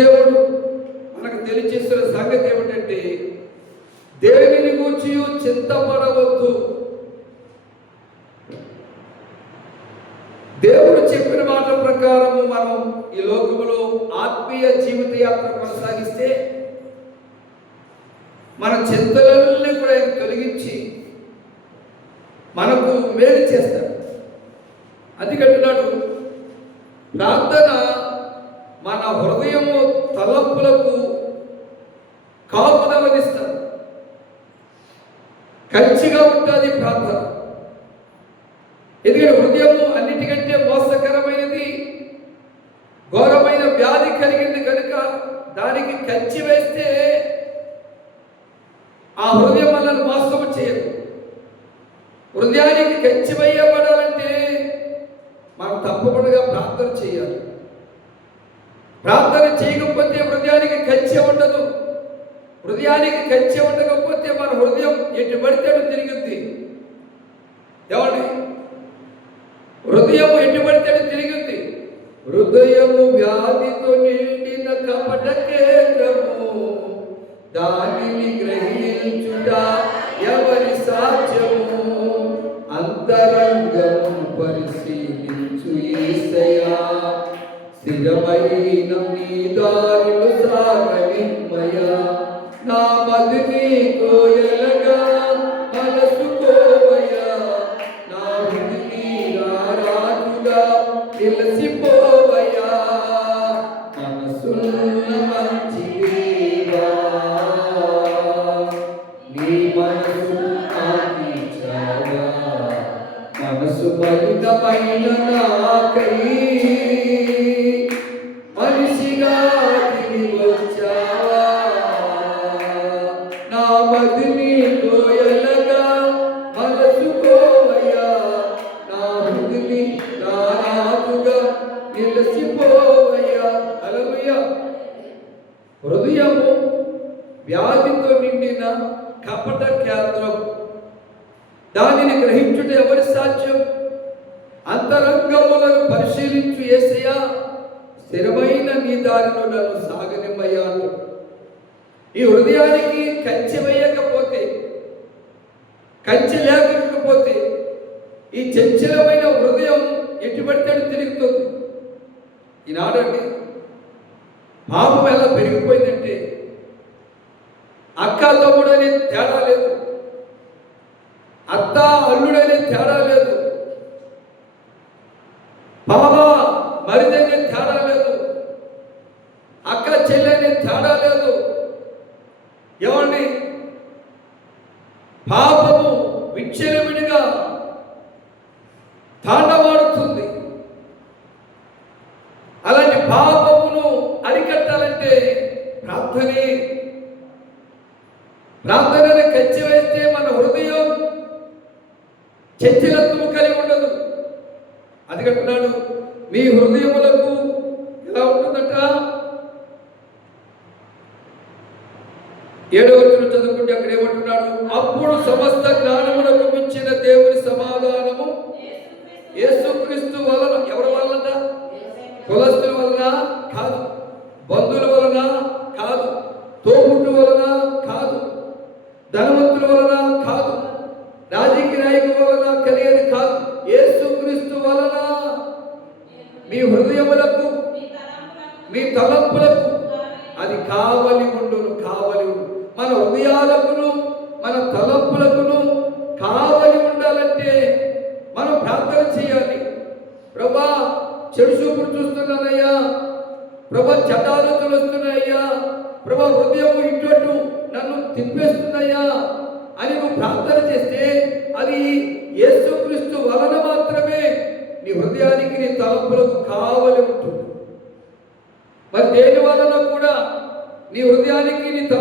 దేవుడు మనకు తెలియచేస్తున్న సంగతి ఏమిటంటే, దేవుని గురించి చింతపడవద్దు. దేవుడు చెప్పిన మాట ప్రకారము మనం ఈ లోకములో ఆత్మీయ జీవిత యాత్ర కొనసాగిస్తే మన చింతలన్నీ కూడా తొలగించి మనకు మేలు చేస్తాడు. అందుకంటున్నాడు, ప్రార్థన మన హృదయము తలంపులకు కాపుదల వహిస్తాడు. కంచిగా ఉంటుంది ప్రార్థన. ఎందుకంటే హృదయము అన్నిటికంటే మోసకరమైనది, ఘోరమైన వ్యాధి కలిగింది కనుక దానికి కంచి వేస్తే ఆ హృదయం మనల్ని మోసము చేయదు. హృదయానికి కంచి వేయబడాలంటే మనం తప్పకుండా ప్రార్థన చేయాలి. ప్రార్థన చేయకపోతే హృదయానికి కంచె ఉండదు. హృదయానికి కంచె ఉండకపోతే మన హృదయం ఎటు పడితే తిరిగింది. ఏమండి? హృదయం ఎటు పడితే తిరిగింది. హృదయము వ్యాధితో నిండిన కపట కేంద్రము, దానిని గ్రహించుట ఎవరి సాధ్యము? అంతరంగము పరిశీలించు యేసయ్యా, స్థిరమైన నీ దారిలో సాగనిమ్మయ్యా. నా మదిని కోయలగా మనసుకోవయ్యా, నా హృదిని రారాజుగా తెలిసిపోవయ్యా. మనసున్న మంచి దేవా, నీ మనసు ఆకించావా, మనసు మలినమైన నాకై మనిషిగా తిరిగి వచ్చావా. నా మదిని కోయలగా మనసుకోవయ్యా, నా హృదిని రారాజుగా నిలసిపోవయ్యా. హల్లెలూయా. హృదయము వ్యాధితో నిండిన కపట కేంద్రం, దానిని గ్రహించుట ఎవరి సాధ్యం? అంతరంగములను పరిశీలించు యేసయ్యా, స్థిరమైన నీ దారిలో నన్ను సాగనిమ్మయ్యా. ఈ హృదయానికి కంచె వేయకపోతే, కంచె లేకపోతే ఈ చంచలమైన హృదయం ఎటుబడితే తిరుగుతుంది. ఈనాడండి పాపం ఎలా పెరిగిపోయిందంటే, అక్క తమ్ముడనే తేడా లేదు, అత్త అల్లుడనే తేడా లేదు, బావ మరిదనే తేడా లేదు, అక్క చెల్లెనే తేడా లేదు. ఏమండి? పాపము విచ్చలవిడిగా తాండవాడుతుంది. అలాంటి పాపమును అరికట్టాలంటే ప్రార్థనని కంచె వేస్తే మన హృదయం చంచలత్వము కలిగి ఉండదు. అందుకంటున్నాడు, మీ హృదయములకు ఎలా ఉంటుందంట? 7వ వచనం చదువుకుంటే అక్కడ ఏమంటున్నాడు? అప్పుడు సమస్త జ్ఞానమునకు మించిన దేవుని సమాధానము యేసుక్రీస్తు వలన. ఎవరి వలన? కులస్తుల వలన కాదు, బంధువుల వలన కాదు, తోబుట్టు వలన కాదు, ధనవంతుల వలన కాదు, రాజకీయ నాయకుల వలన కలిగేది కాదు, యేసుక్రీస్తు వలన మీ హృదయములకు మీ తలంపులకు అది కావలి ఉండును. కావలి ఉండు. మన హృదయాలకును మన తలంపులకును కావలి ఉండాలంటే మనం ప్రార్థన చేయాలి. ప్రభా, చెడు చూపుడు చూస్తున్నానయ్యా, ప్రభా చటాలతులు వస్తున్నాయ్యా, ప్రభా హృదయం ఇటు నన్ను తిప్పేస్తున్నాయ్యా అని నువ్వు ప్రార్థన చేస్తే అది యేసుక్రీస్తు వలన మాత్రమే నీ హృదయానికి నీ తలంపులకు కావలి ఉంటుంది. మరి దేని వలన కూడా నీ హృదయానికి నీ తల